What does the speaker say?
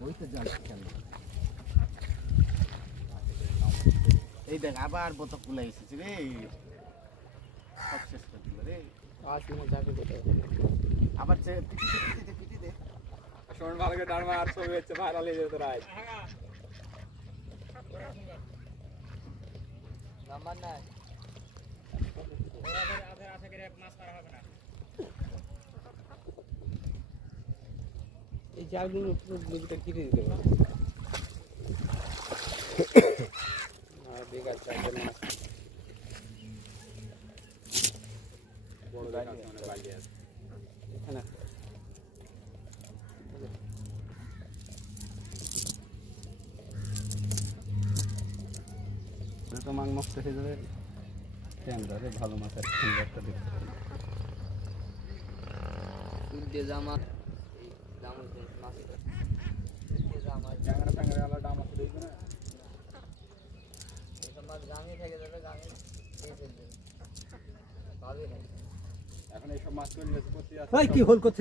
ওই তো জাল কেন এই দেখ আবার বতক কুলাই এসেছে রে সব শেষ করে দিল রে আসলে যাবে কোথায় আবার পিটি দে শোন ভালকে ডার মার ছবি হচ্ছে ভাইরাল হয়ে যেতে রাই নাম্বার নাই আধা আধা করে মাছ মারা হবে না এই জালগুলো পুরো কেটে দিতে হবে আর বেকার চাইছে না বড় গাছ মানে বাইরে আছে এখানে তো মাং নষ্ট হয়ে যাবে ক্যামেরারে ভালো মাছের সুন্দরটা দেখতে পাবে উদ্দে জামা এই জামা মাছ উদ্দে জামা ক্যামেরা প্যাঙ্গারে আলা দাম আছে দেখবে না এই মাছ গাঙে থেকে যাবে গাঙে এই ফেলবে ভালোই লাগে এখন এই সব মাছ করে করতে আছে কি হল করতে